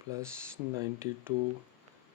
+92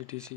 ATC۔